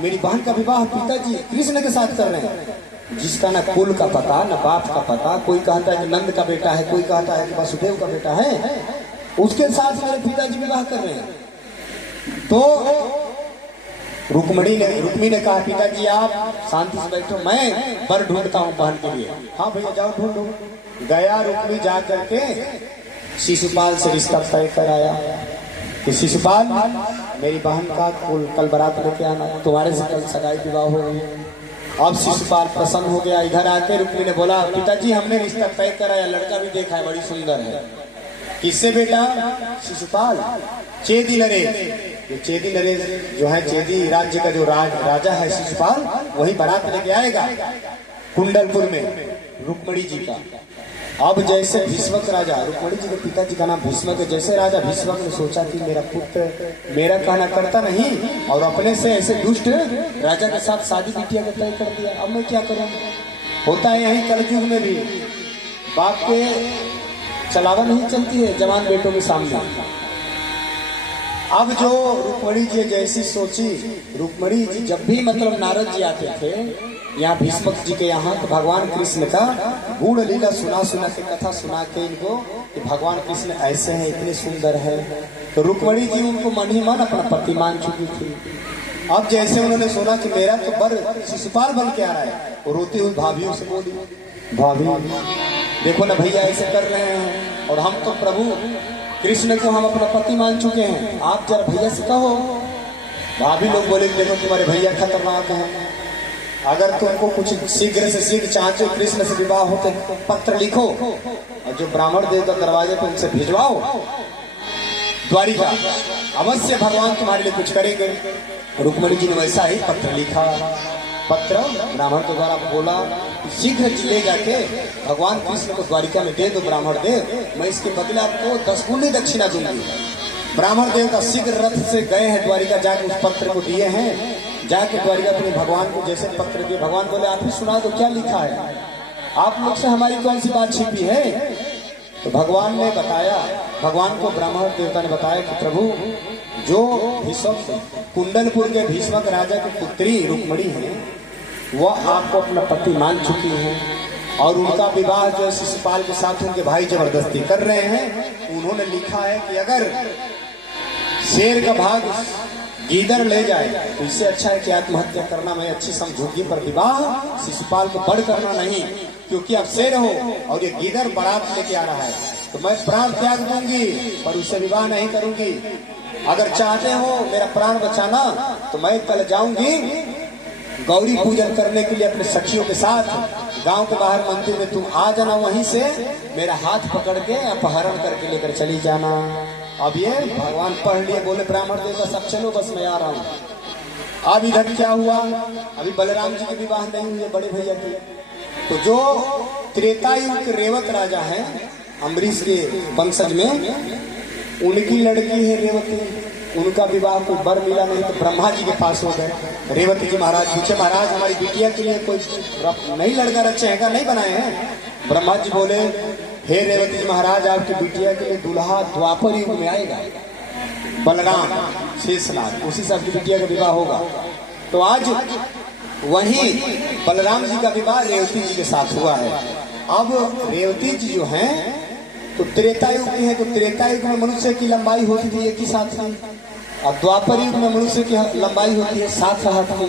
मेरी बहन का विवाह पिताजी कृष्ण के साथ कर रहे हैं, जिसका ना कुल का पता न बाप का पता, कोई कहता है कि नंद का बेटा है, कोई कहता है कि वसुदेव का बेटा है, उसके साथ मेरे पिताजी विवाह कर रहे हैं। तो रुक्मी ने कहा पिताजी आप शांति से बैठो, मैं वर ढूंढता हूँ बहन के लिए। हाँ भैया जाओ ढूंढो। गया रुक्मी जा करके शिशुपाल से रिश्ता तय कराया कि शिशुपाल मेरी बहन का कल बारात लेके आना, तुम्हारे से कल सगाई विवाह हो गई। अब शिशुपाल प्रसन्न हो गया। इधर आके रुक्मी ने बोला पिताजी हमने रिश्ता तय कराया, लड़का भी देखा है, बड़ी सुंदर है। किससे बेटा? शिशुपाल चेदी नरेश। ये चेदी नरेश जो है, चेदी राज्य का जो राजा है शिशुपाल, वही बारात लेके आएगा कुंडलपुर में रुक्मणी जी का। अब जैसे भीष्मक राजा, रुक्मणी जी के पिताजी का नाम भीष्मक है, जैसे राजा भीष्मक ने सोचा कि मेरा पुत्र मेरा कहना करता नहीं और अपने से ऐसे दुष्ट राजा के साथ शादी बिटिया का तय कर दिया, अब मैं क्या करूं। होता है यही कलयुग में भी, बाप के चलावा नहीं चलती है जवान बेटों के सामने। अब जो रुक्मणी जी जैसी सोची, रुक्मणी जी जब भी मतलब नारद जी आते थे यहाँ भीष्मक जी के यहाँ, तो भगवान कृष्ण का गूढ़ लीला सुना सुना के कथा सुना के इनको कि भगवान कृष्ण ऐसे हैं, इतने सुंदर है, तो रुक्मणी जी उनको मन ही मन अपना पति मान चुकी थी। अब जैसे उन्होंने सुना कि मेरा तो बर शिशुपाल बन के आ रहा है, वो रोती हुई भाभियों से बोली, भाभी देखो ना भैया ऐसे कर रहे हैं और हम तो प्रभु कृष्ण को हम अपना पति मान चुके हैं, आप जरा भैया से कहो। भाभी लोग बोले देखो तुम्हारे भैया खतरनाक हैं, अगर तुमको कुछ शीघ्र से शीघ्र चाहते हो कृष्ण से विवाह हो तो पत्र लिखो और जो ब्राह्मण देवता दरवाजे पर उनसे भिजवाओ द्वारिका, अवश्य भगवान तुम्हारे लिए कुछ करेंगे। रुक्मणी जी ने वैसा ही पत्र लिखा, पत्र ब्राह्मण के द्वारा बोला शीघ्र ले जाके भगवान कृष्ण को द्वारिका में दे दो ब्राह्मण देव, मैं इसके बदले आपको 10 गुनी दक्षिणा दूंगी। ब्राह्मण देव का शीघ्र रथ से गए हैं द्वारिका, जाके उस पत्र को दिए हैं, जाके द्वारिका अपने भगवान को जैसे पत्र दिए, भगवान बोले आप ही सुना दो क्या लिखा है, आप लोग से हमारी कौन सी बात छिपी है। तो भगवान ने बताया, भगवान को ब्राह्मण देवता ने बताया कि प्रभु जो भीष्मक कुंडलपुर के भीष्मक राजा की पुत्री रुक्मणी है वह आपको अपना पति मान चुकी है और उनका विवाह जो शिशुपाल के साथ उनके भाई जबरदस्ती कर रहे हैं। उन्होंने लिखा है कि अगर शेर का भाग गीदड़ ले जाए तो इससे अच्छा है कि आत्महत्या करना, मैं अच्छी समझूंगी, पर विवाह शिशुपाल को बढ़ करना नहीं, क्योंकि आप शेर हो और ये गीदड़ बारात लेके आ रहा है, तो मैं प्राण त्याग दूंगी पर उससे विवाह नहीं करूंगी। अगर चाहते हो मेरा प्राण बचाना तो मैं कल जाऊंगी गौरी पूजन करने के लिए अपने सखियों के साथ गांव के बाहर मंदिर में, तुम आ जाना, वहीं से मेरा हाथ पकड़ के अपहरण करके लेकर चली जाना। अब ये भगवान पढ़ लिए, बोले ब्राह्मण देवता सब चलो बस मैं आ रहा हूँ। अब इधर क्या हुआ, अभी बलराम जी के विवाह नहीं हुए बड़े भैया की, तो जो त्रेतायुग के रेवत राजा है अम्बरीश के वंशज में, उनकी लड़की है रेवती, उनका विवाह को बर मिला नहीं तो ब्रह्मा जी के पास हो गए। रेवती जी महाराज पूछे महाराज हमारी बिटिया के लिए कोई नहीं लड़का रचेगा, नहीं बनाए हैं। ब्रह्मा जी बोले हे रेवती जी महाराज आपकी बिटिया के लिए दूल्हा द्वापर युग में आएगा, बलराम शेषनाग, उसी से आपकी बिटिया का विवाह होगा। तो आज वही बलराम जी का विवाह रेवती जी के साथ हुआ है। अब रेवती जी जो हैं तो त्रेतायुग की है, तो त्रेतायुग में मनुष्य की लंबाई होती थी एक ही साथ में, और द्वापर युग में मनुष्य की लंबाई होती है 7 हाथ की।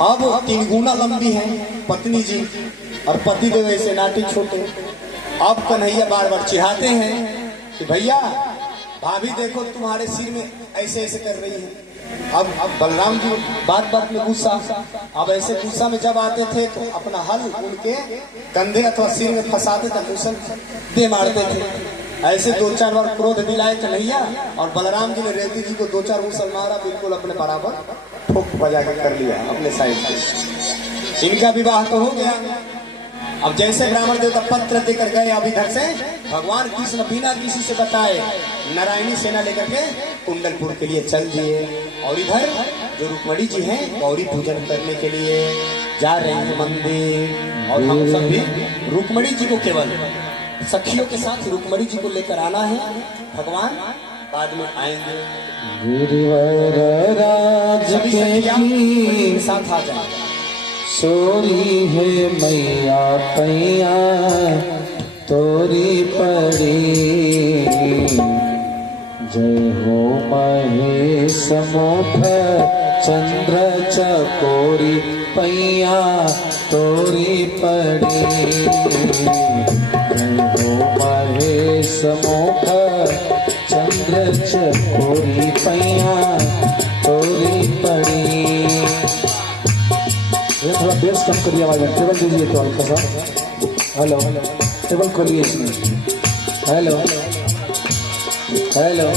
अब 3 गुना लंबी है पत्नी जी और पति देव ऐसे नाटी छोटे। अब कन्हैया बार बार चिढ़ाते हैं कि भैया भाभी देखो तुम्हारे सिर में ऐसे ऐसे कर रही है। अब बलराम जी बात बात में गुस्सा, अब ऐसे गुस्सा में जब आते थे तो अपना हल उनके कंधे अथवा सिर में फंसाते थे, मुसल दे मारते थे। ऐसे 2-4 बार क्रोध दिलाए कन्हैया और बलराम जी ने रेवती जी को 2-4 मुसल मारा, बिल्कुल अपने बराबर ठोक बजा के कर लिया अपने साइड से। इनका विवाह तो हो गया। अब जैसे ब्राह्मण देवता पत्र देकर गए, अब इधर से भगवान कृष्ण बिना किसी से बताए नारायणी सेना लेकर के कुंडलपुर के लिए चल दिए, और इधर जो रुक्मणी जी हैं गौरी पूजन करने के लिए जा रहे हैं मंदिर। और हम सब भी रुक्मणी जी को केवल सखियों के साथ रुक्मणी जी को लेकर आना है, भगवान बाद में आएंगे। सभी सखियां के साथ आ जाए। सोरी है मैया पैया तोरी पड़ी, जय हो महेश मुख चंद्र चकोरी पैया तोरी पड़ी, जय हो महेश मुख चंद्र चकोरी पैया तोरी पड़ी। ये थोड़ा बेस कम करिए आवाज में, टेबल दीजिए तो हल्का सा। हेलो टेबल खोलिए इसमें, हेलो हेलो,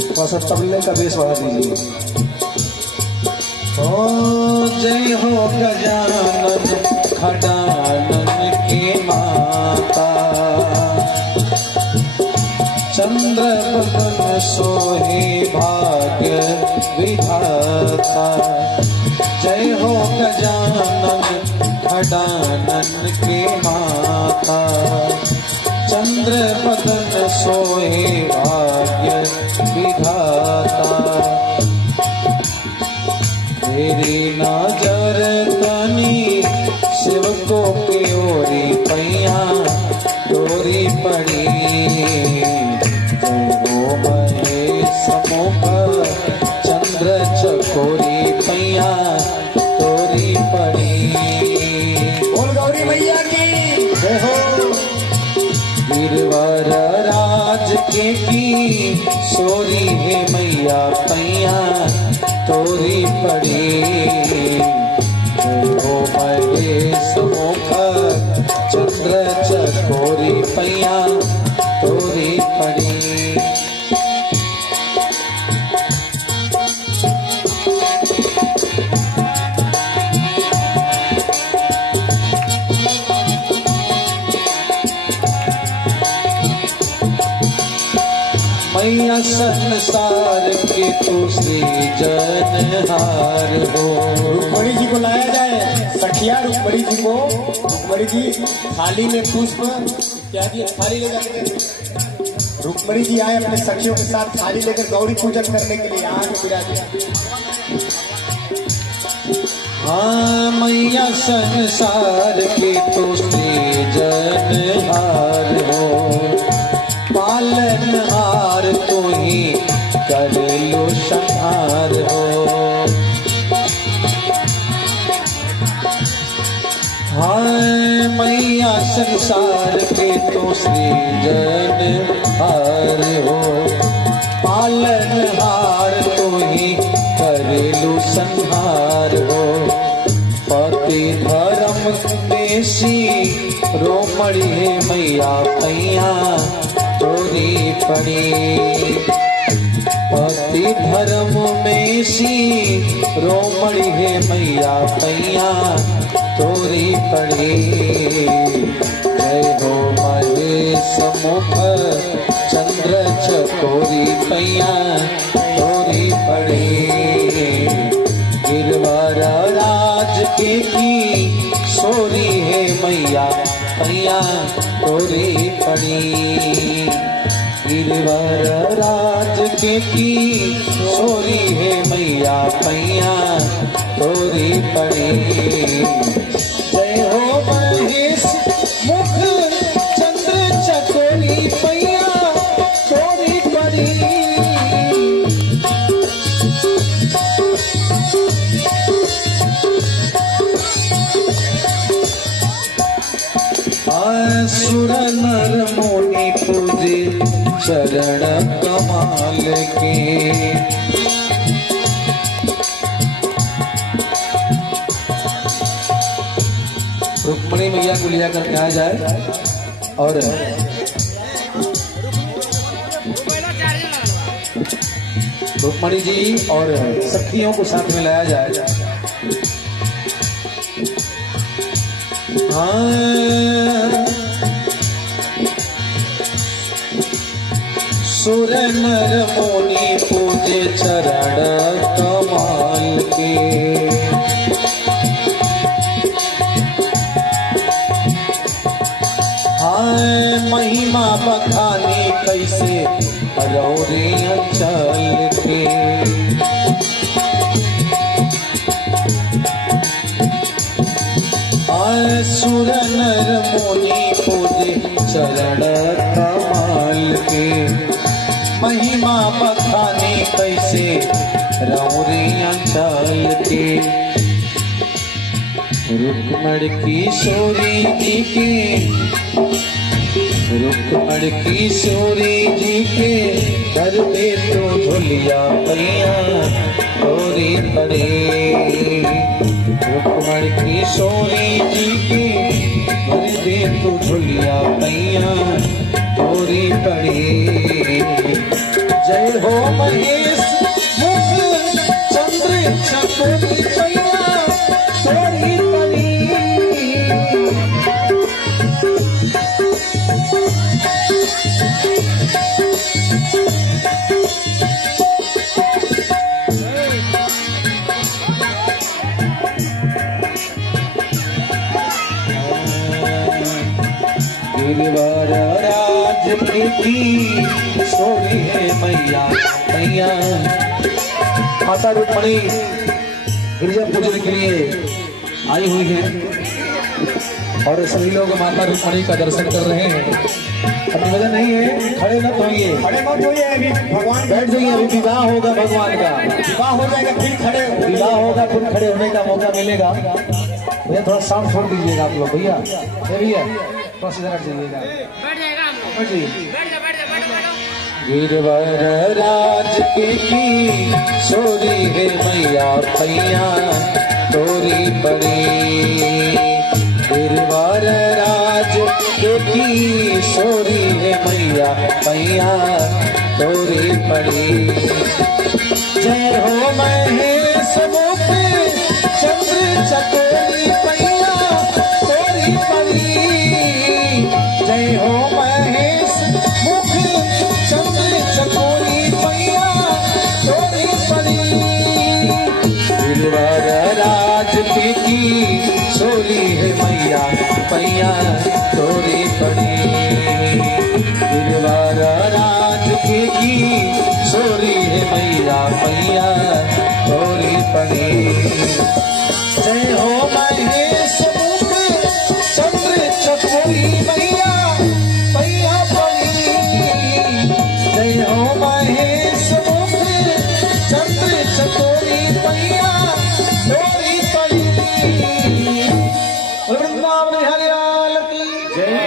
थोड़ा सा तबले का बेस बढ़ा दीजिए। ओ जय हो गजानन खडानन चंद्र बदन सोहे भाग्य विधाता। जय हो गजानन घटानन के माता। चंद्र बदन सोहे भाग्य विधाता। तेरी नजर तनी सेवकों की ओरी पैया तोरी पड़ी। जय हो महेश मुख चंद्र चकोरी पैया तोरी पड़ी। बोल गौरी मैया की जय हो। गिरवर राज के की सोरी है मैया पैया तोरी पड़ी। जय हो महेश मुख चंद्र चकोरी पैया तोरी पड़ी। मैया संसार के तू सृजनहार हो। रुक्मणी जी को लाया जाए, सखिया रुक्मणी जी को। रुक्मणी जी थाली में पुष्प इत्यादि थाली ले जाते। रुक्मणी जी आए अपने सखियों के साथ थाली लेकर गौरी पूजन करने के लिए। यहाँ के विराजे। हाँ मैया संसार के तू सृजनहार हो। पालनहार तू ही कर लो संहार हो। हाय मैया संसार के तो सृजनहार हो। पालनहार तू ही कर लो संहार हो। पति धर्म देशी रोमड़ी है मैया पैया तोरी पड़ी। पति धर्म में सी रोमड़ी है मैया पैया तोरी पड़ी। जय हो महेश मुख चंद्र चकोरी पैया तोरी पड़ी। गिरवर राज के की सोरी है मैया पैया तोरी पड़ी। गिरवर राज के की सोरी है मैया पैया तोरी पड़ी। जय हो महेश मुख चंद्र चकोरी पैया तोरी पड़ी। सुर नर मुनि पूजे चरण कमाल के। रुक्मणी मैया को लिया कर कहा जाए और रुक्मणी जी और सखियों को साथ में लाया जाए। सुर नर मुनि पूजे चरण कमाल के। हाय महिमा बखानी कैसे रौरे अंचल के। सुर नर मुनि पूजे चरण कमाल के। महिमा बखानी कैसे रौरे अंचल के। रुक्मण किशोरी जी के रुक्मण किशोरी जी के कर दे तो झुलिया पैया तोरी पड़े। रुक्मण किशोरी जी के कर दे तो झुलिया पैया तोरी पड़े। जय हो महेश मुख चंद्र चकोरी पैया तोरी पड़ी। की सोरी है मैया मैया। माता रुक्मणी गिरजा पूजन के लिए आई हुई है और सभी लोग माता रुक्मणी का दर्शन कर रहे हैं। अभी वजह नहीं है, खड़े मत होइए, खड़े मत होइए, अभी भगवान बैठ जाइए, अभी विवाह होगा भगवान का, विवाह हो जाएगा फिर खड़े विवाह होगा फिर खड़े होने का मौका मिलेगा। भैया थोड़ा साउंड छोड़ दीजिएगा आप लोग, भैया भैया थोड़ा सीधा हट जाइएगा, बैठ जाइए। गिरवर राज की सोरी है मैया पैया तोरी पड़ी। गिरवर राज की सोरी है मैया पैया तोरी पड़ी। जय हो महेश मुख चंद्र चकोरी पैया तोरी पड़ी। जय हो महेश मुख चंद्र चकोरी पैया तोरी पड़ी। गिरवर राज की सोरी है मैया पैया तोरी पड़ी। गिरवर राज की सोरी है मैया पैया तोरी पड़ी। जय हो महेश मुख चंद्र चकोरी मैया पैया पड़ी। जय हो महेश मुख चंद्र चकोरी मैया तोरी पड़ी। वृंदावन हरि लाल की जय।